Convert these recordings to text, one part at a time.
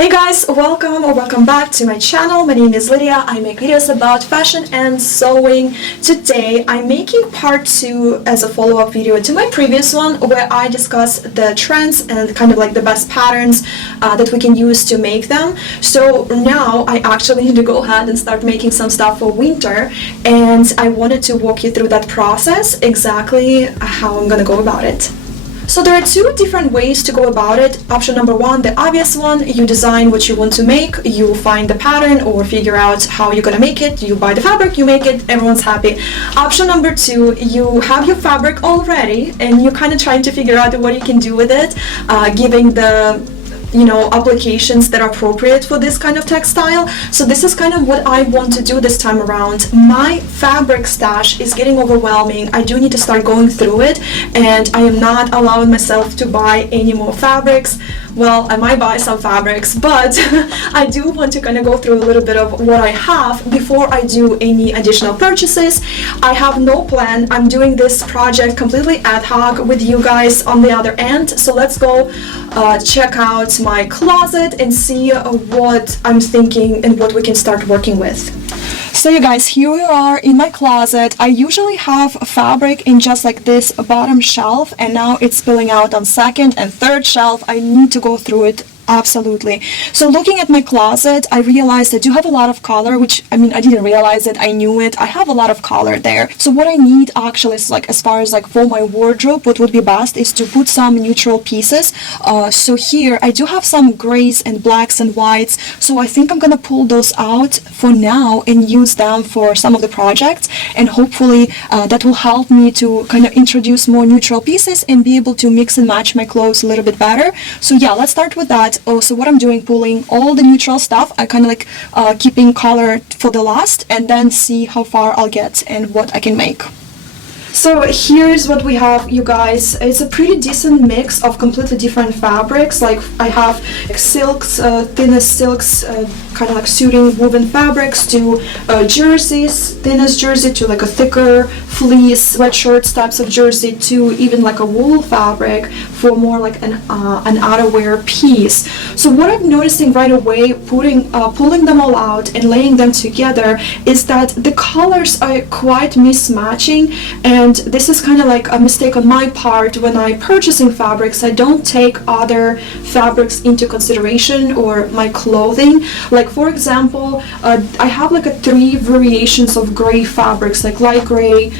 Hey guys, welcome or welcome back to my channel. My name is Lydia. I make videos about fashion and sewing. Today I'm making part 2 as a follow-up video to my previous one where I discuss the trends and kind of like the best patterns that we can use to make them. So now I actually need to go ahead and start making some stuff for winter, and I wanted to walk you through that process, exactly how I'm gonna go about it. So there are two different ways to go about it. Option number one, the obvious one, you design what you want to make, you find the pattern or figure out how you're gonna make it, you buy the fabric, you make it, everyone's happy. Option number two, you have your fabric already and you're kind of trying to figure out what you can do with it, giving the applications that are appropriate for this kind of textile. So this is kind of what I want to do this time around. My fabric stash is getting overwhelming. I do need to start going through it, and I am not allowing myself to buy any more fabrics. Well, I might buy some fabrics, but I do want to kind of go through a little bit of what I have before I do any additional purchases. I have no plan. I'm doing this project completely ad hoc with you guys on the other end. So let's go check out my closet and see what I'm thinking and what we can start working with. So you guys, here we are in my closet. I usually have fabric in just like this bottom shelf, and now it's spilling out on second and third shelf. I need to go through it. Absolutely. So looking at my closet, I realized I do have a lot of color, which, I mean, I didn't realize it, I knew it. I have a lot of color there. So what I need actually is like, as far as like for my wardrobe, what would be best is to put some neutral pieces. So here I do have some grays and blacks and whites. So I think I'm gonna pull those out for now and use them for some of the projects. And hopefully that will help me to kind of introduce more neutral pieces and be able to mix and match my clothes a little bit better. So yeah, let's start with that. So what I'm doing, pulling all the neutral stuff, I kind of like keeping color for the last, and then see how far I'll get and what I can make. So here's what we have, you guys. It's a pretty decent mix of completely different fabrics. Like I have like silks, thinnest silks, kind of like suiting woven fabrics, to jerseys, thinnest jersey, to like a thicker fleece sweatshirts types of jersey, to even like a wool fabric for more like an outerwear piece. So what I'm noticing right away, pulling them all out and laying them together, is that the colors are quite mismatching. And this is kind of like a mistake on my part. When I'm purchasing fabrics, I don't take other fabrics into consideration or my clothing. Like for example, I have like 3 variations of gray fabrics, like light gray,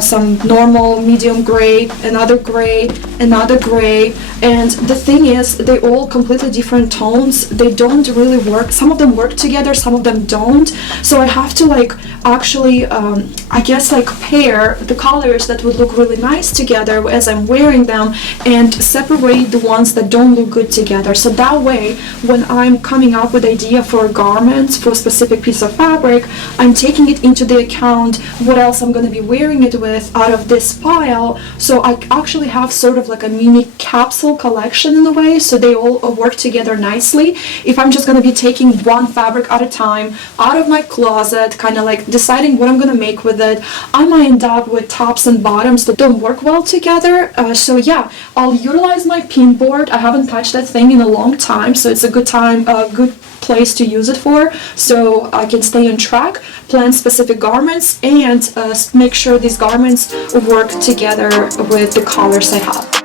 some normal medium gray, another gray, another gray. And the thing is, they all completely different tones. They don't really work. Some of them work together, some of them don't. So I have to like actually I guess like pair the colors that would look really nice together as I'm wearing them, and separate the ones that don't look good together. So that way, when I'm coming up with idea for garments for a specific piece of fabric, I'm taking it into the account what else I'm going to be wearing it with out of this pile. So I actually have sort of like a mini capsule collection in a way, so they all work together nicely. If I'm just going to be taking one fabric at a time out of my closet, kind of like deciding what I'm going to make with it, I might end up with tops and bottoms that don't work well together. So yeah, I'll utilize my pin board. I haven't touched that thing in a long time, so it's a good place to use it for, so I can stay on track, plan specific garments, and make sure these garments work together with the colors I have.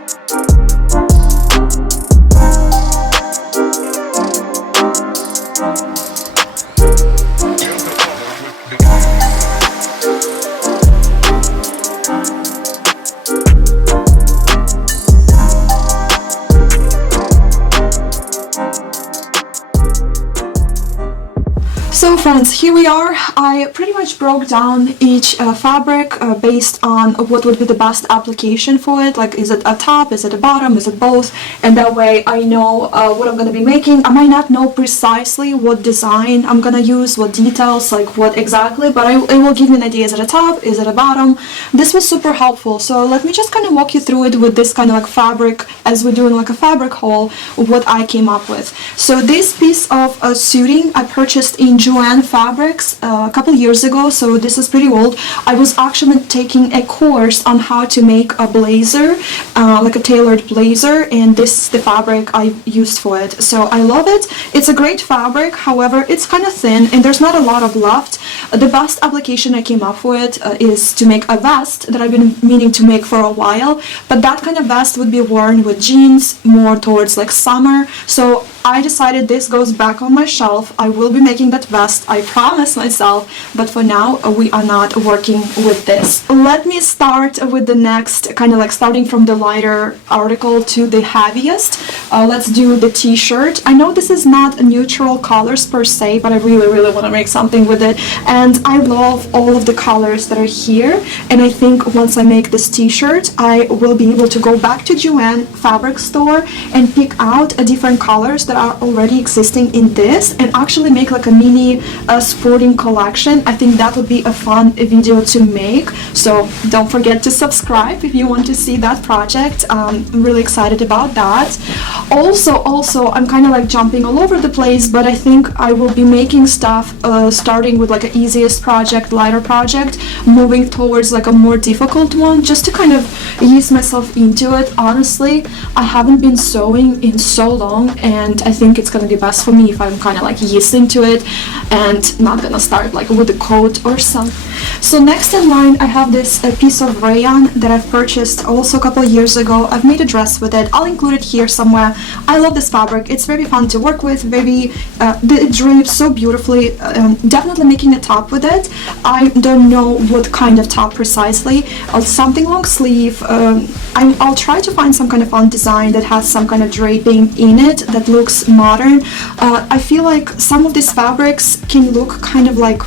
So friends, here we are. I pretty much broke down each fabric based on what would be the best application for it. Like, is it a top, is it a bottom, is it both? And that way I know what I'm going to be making. I might not know precisely what design I'm going to use, what details, like what exactly, but it will give me an idea. Is it a top, is it a bottom? This was super helpful. So let me just kind of walk you through it with this kind of like fabric, as we're doing like a fabric haul, what I came up with. So this piece of suiting I purchased in June Joanne Fabrics a couple years ago, so this is pretty old. I was actually taking a course on how to make a blazer, like a tailored blazer, and this is the fabric I used for it. So I love it. It's a great fabric, however, it's kind of thin and there's not a lot of left. The best application I came up with is to make a vest that I've been meaning to make for a while, but that kind of vest would be worn with jeans more towards like summer. So I decided this goes back on my shelf. I will be making that vest, I promise myself, but for now we are not working with this. Let me start with the next, kind of like starting from the lighter article to the heaviest. Let's do the t-shirt. I know this is not a neutral colors per se, but I really want to make something with it, and I love all of the colors that are here, and I think once I make this t-shirt I will be able to go back to Joanne Fabric store and pick out different colors that are already existing in this and actually make like a mini sporting collection. I think that would be a fun video to make, so don't forget to subscribe if you want to see that project. I'm really excited about that. Also I'm kind of like jumping all over the place, but I think I will be making stuff starting with like an easiest project, lighter project, moving towards like a more difficult one, just to kind of ease myself into it. Honestly, I haven't been sewing in so long, and I think it's gonna be best for me if I'm kind of like eased into it and not gonna start like with a coat or something. So next in line I have this piece of rayon that I've purchased also a couple of years ago. I've made a dress with it. I'll include it here somewhere. I love this fabric. It's very fun to work with, very it drapes so beautifully. Definitely making a top with it. I don't know what kind of top precisely. Something long sleeve. I'll try to find some kind of fun design that has some kind of draping in it that looks modern. I feel like some of these fabrics can look kind of like,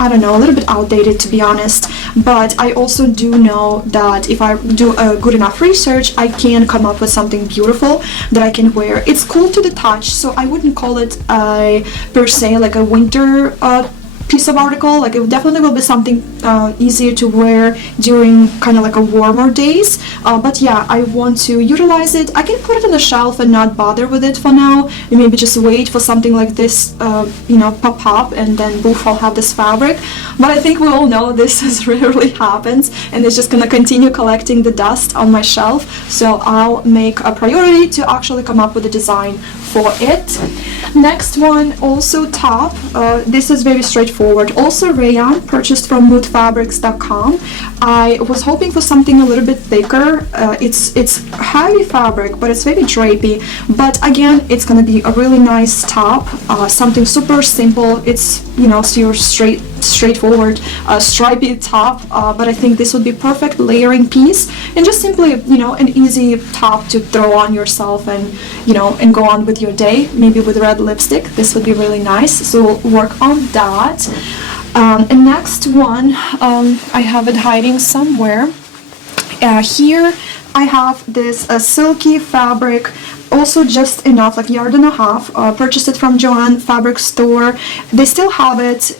I don't know, a little bit outdated to be honest, but I also do know that if I do a good enough research I can come up with something beautiful that I can wear. It's cool to the touch, so I wouldn't call it per se like a winter piece of article. Like it definitely will be something easier to wear during kind of like a warmer days, but yeah, I want to utilize it. I can put it on the shelf and not bother with it for now, and maybe just wait for something like this you know, pop up, and then boof, I'll have this fabric. But I think we all know this is rarely happens, and it's just gonna continue collecting the dust on my shelf, so I'll make a priority to actually come up with a design for it. Next one, also top. This is very straightforward. Also rayon, purchased from moodfabrics.com. I was hoping for something a little bit thicker. It's heavy fabric, but it's very drapey. But again, it's gonna be a really nice top. Something super simple. It's, you know, so your straightforward stripy top, but I think this would be perfect layering piece, and just simply, you know, an easy top to throw on yourself and, you know, and go on with your day, maybe with red lipstick. This would be really nice, so we'll work on that. And next one, I have it hiding somewhere. Here I have this silky fabric, also just enough, like yard and a half. Purchased it from Joanne Fabric store. They still have it.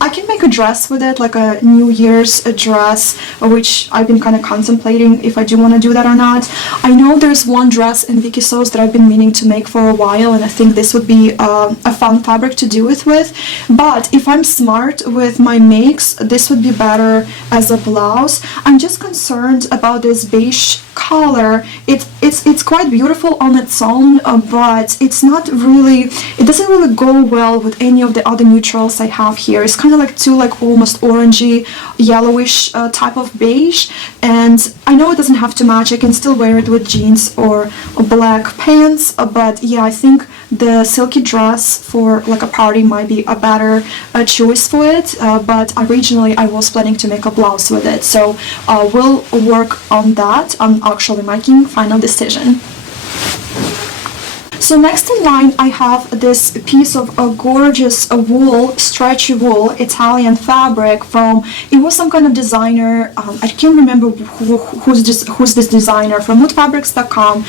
I can make a dress with it, like a New Year's dress, which I've been kind of contemplating if I do want to do that or not. I know there's one dress in Vicky Sews that I've been meaning to make for a while, and I think this would be a fun fabric to do it with. But if I'm smart with my makes, this would be better as a blouse. I'm just concerned about this beige color. It's quite beautiful on its own, but it's not really, it doesn't really go well with any of the other neutrals I have here. It's kind of like too like almost orangey, yellowish type of beige, and I know it doesn't have to match. I can still wear it with jeans or black pants, but yeah, I think the silky dress for like a party might be a better choice for it, but originally I was planning to make a blouse with it, so we'll work on that. I'm actually making final decision. So next in line I have this piece of a gorgeous wool, stretchy wool, Italian fabric from, it was some kind of designer, I can't remember who's this designer, from moodfabrics.com.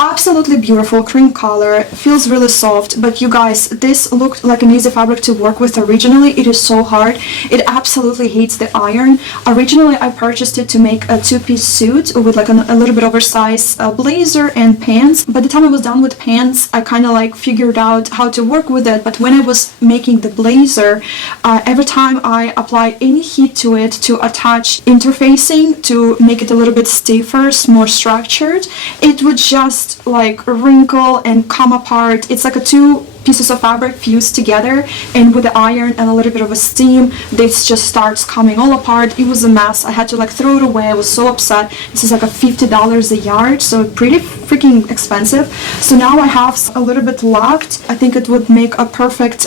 absolutely beautiful cream color, feels really soft. But you guys, this looked like an easy fabric to work with originally. It is so hard. It absolutely hates the iron. Originally I purchased it to make a two-piece suit with like a little bit oversized blazer and pants. By the time I was done with pants, I kind of like figured out how to work with it. But when I was making the blazer, every time I applied any heat to it to attach interfacing to make it a little bit stiffer, more structured, it would just like wrinkle and come apart. It's like a two pieces of fabric fused together, and with the iron and a little bit of a steam, this just starts coming all apart. It was a mess. I had to like throw it away. I was so upset. This is like a $50 a yard, so pretty freaking expensive. So now I have a little bit left. I think it would make a perfect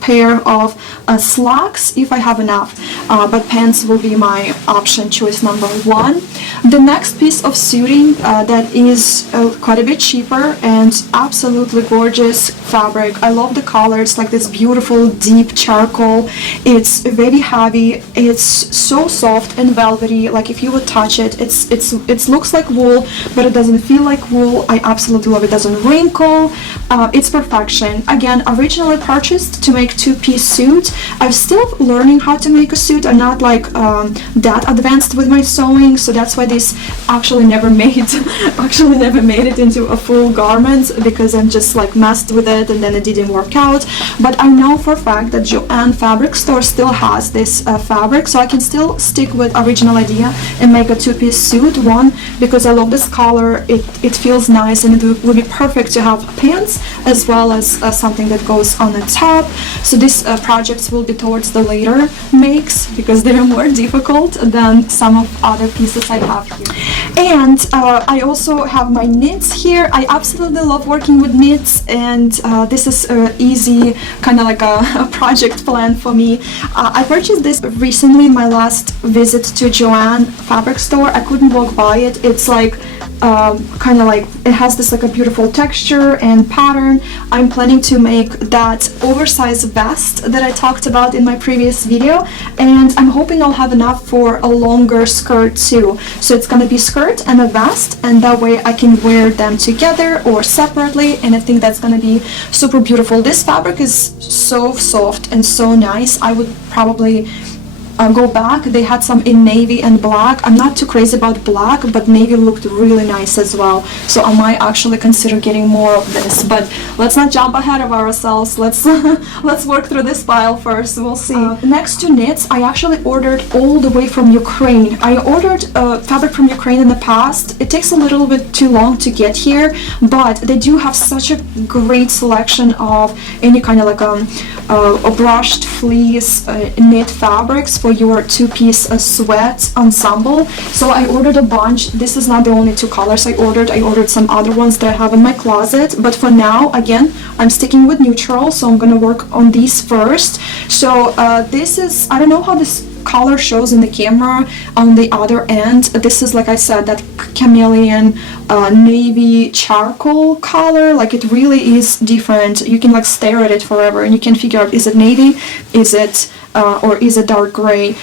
pair of slacks if I have enough, but pants will be my option choice number one. The next piece of suiting that is quite a bit cheaper and absolutely gorgeous fabric. I love the color. It's like this beautiful deep charcoal. It's very heavy. It's so soft and velvety. Like if you would touch it, it looks like wool, but it doesn't feel like wool. I absolutely love it. It doesn't wrinkle. It's perfection. Again, originally purchased to make two-piece suit. I'm still learning how to make a suit. I'm not like that advanced with my sewing, so that's why this actually never made it into a full garment, because I'm just like messed with it and then it didn't work out. But I know for a fact that Joann fabric store still has this fabric, so I can still stick with original idea and make a two-piece suit. One, because I love this color. It feels nice, and it would be perfect to have pants as well as something that goes on the top. So these projects will be towards the later makes because they're more difficult than some of other pieces I have here. And I also have my knits here. I absolutely love working with knits, and this is easy, kind of like a project plan for me. I purchased this recently in my last visit to Joann fabric store. I couldn't walk by it. It's like kind of like, it has this like a beautiful texture and pattern. I'm planning to make that oversized vest that I talked about in my previous video, and I'm hoping I'll have enough for a longer skirt too. So it's gonna be skirt and a vest, and that way I can wear them together or separately, and I think that's gonna be super beautiful. This fabric is so soft and so nice. I would probably go back. They had some in navy and black. I'm not too crazy about black, but navy looked really nice as well, so I might actually consider getting more of this. But let's not jump ahead of ourselves. Let's let's work through this pile first. We'll see. Next to knits, I actually ordered all the way from Ukraine. I ordered fabric from Ukraine in the past. It takes a little bit too long to get here, but they do have such a great selection of any kind of like a brushed fleece knit fabrics for your two-piece sweat ensemble. So I ordered a bunch. This is not the only two colors I ordered some other ones that I have in my closet, but for now, again, I'm sticking with neutral, so I'm gonna work on these first. So this is, I don't know how this color shows in the camera on the other end. This is, like I said, that chameleon navy charcoal color. Like it really is different. You can like stare at it forever and you can figure out, is it navy, is it or is it dark gray?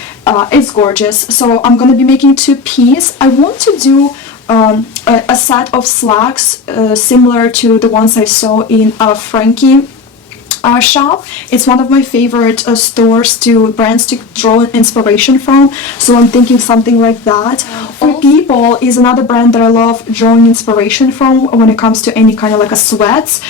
It's gorgeous. So I'm gonna be making two-piece. I want to do a set of slacks similar to the ones I saw in Frankie shop. It's one of my favorite brands to draw inspiration from, so I'm thinking something like that. For People is another brand that I love drawing inspiration from when it comes to any kind of like a sweats,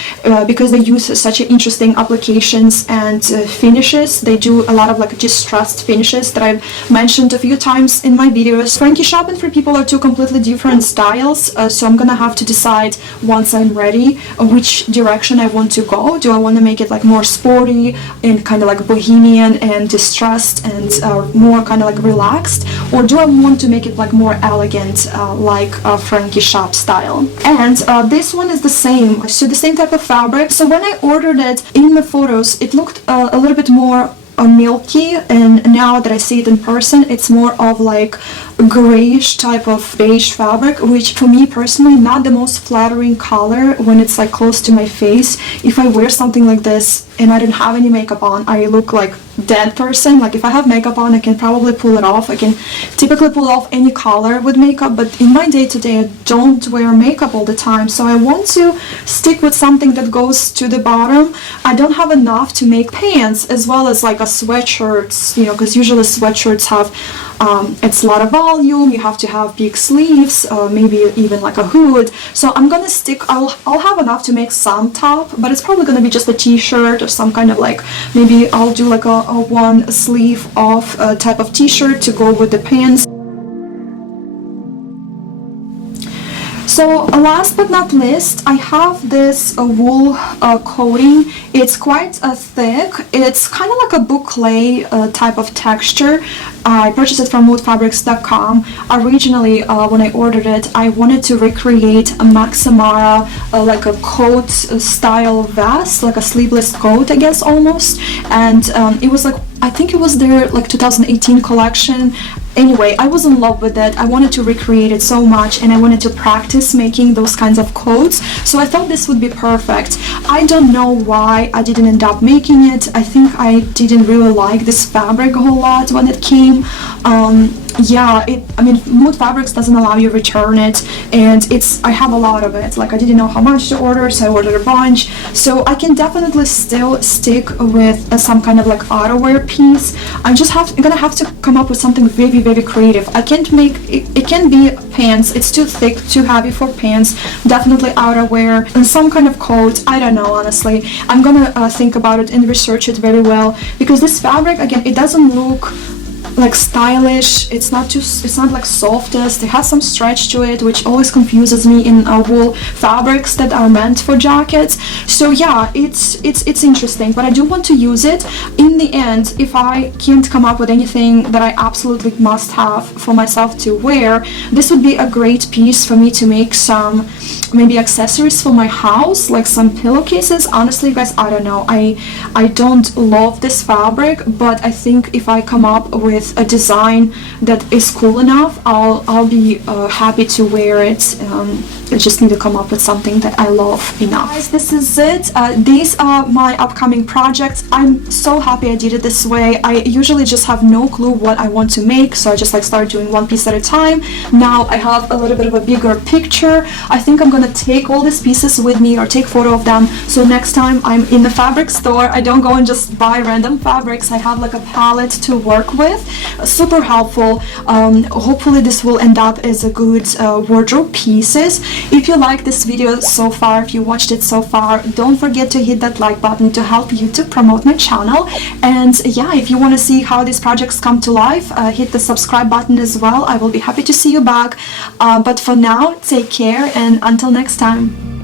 because they use such interesting applications and finishes. They do a lot of like distressed finishes that I've mentioned a few times in my videos. Frankie shop and For People are two completely different styles, so I'm gonna have to decide once I'm ready which direction I want to go. Do I want to make it like more sporty and kind of like bohemian and distressed and more kind of like relaxed, or do I want to make it like more elegant like Frankie shop style? And this one is the same, so the same type of fabric. So when I ordered it in the photos, it looked a little bit more milky, and now that I see it in person, it's more of like grayish type of beige fabric, which for me personally not the most flattering color when it's like close to my face. If I wear something like this and I don't have any makeup on, I look like dead person. Like if I have makeup on, I can probably pull it off. I can typically pull off any color with makeup, but in my day-to-day I don't wear makeup all the time, so I want to stick with something that goes to the bottom. I don't have enough to make pants as well as like a sweatshirts, you know, because usually sweatshirts have it's a lot of volume, you have to have big sleeves, maybe even like a hood. So I'm gonna stick, I'll have enough to make some top, but it's probably gonna be just a t-shirt or some kind of like, maybe I'll do like a one sleeve off type of t-shirt to go with the pants. So last but not least, I have this wool coating. It's quite thick. It's kind of like a boucle type of texture. I purchased it from Fabrics.com. Originally, when I ordered it, I wanted to recreate a Max Mara, like a coat style vest, like a sleeveless coat, I guess, almost. And it was like, I think it was their like 2018 collection. Anyway, I was in love with it. I wanted to recreate it so much, and I wanted to practice making those kinds of coats. So I thought this would be perfect. I don't know why I didn't end up making it. I think I didn't really like this fabric a whole lot when it came. Yeah, I mean, Mood Fabrics doesn't allow you to return it, and I have a lot of it. Like, I didn't know how much to order, so I ordered a bunch. So I can definitely still stick with some kind of like outerwear piece. I'm gonna have to come up with something very, very creative. I can't make it. It can be pants. It's too thick, too heavy for pants. Definitely outerwear and some kind of coat. I don't know, honestly. I'm gonna think about it and research it very well, because this fabric, again, it doesn't look like stylish. It's not like softest. It has some stretch to it, which always confuses me in wool fabrics that are meant for jackets. So yeah, it's interesting, but I do want to use it. In the end, if I can't come up with anything that I absolutely must have for myself to wear, this would be a great piece for me to make some maybe accessories for my house, like some pillowcases. Honestly, guys, I don't know. I don't love this fabric, but I think if I come up with a design that is cool enough, I'll be happy to wear it. I just need to come up with something that I love enough. Guys, this is it. These are my upcoming projects. I'm so happy I did it this way. I usually just have no clue what I want to make, so I just like start doing one piece at a time. Now I have a little bit of a bigger picture. I think I'm gonna take all these pieces with me, or take photo of them, so next time I'm in the fabric store, I don't go and just buy random fabrics. I have like a palette to work with. Super helpful. Hopefully this will end up as a good wardrobe pieces. If you like this video so far, if you watched it so far, don't forget to hit that like button to help YouTube promote my channel. And yeah, if you want to see how these projects come to life, hit the subscribe button as well. I will be happy to see you back. But for now, take care, and until next time.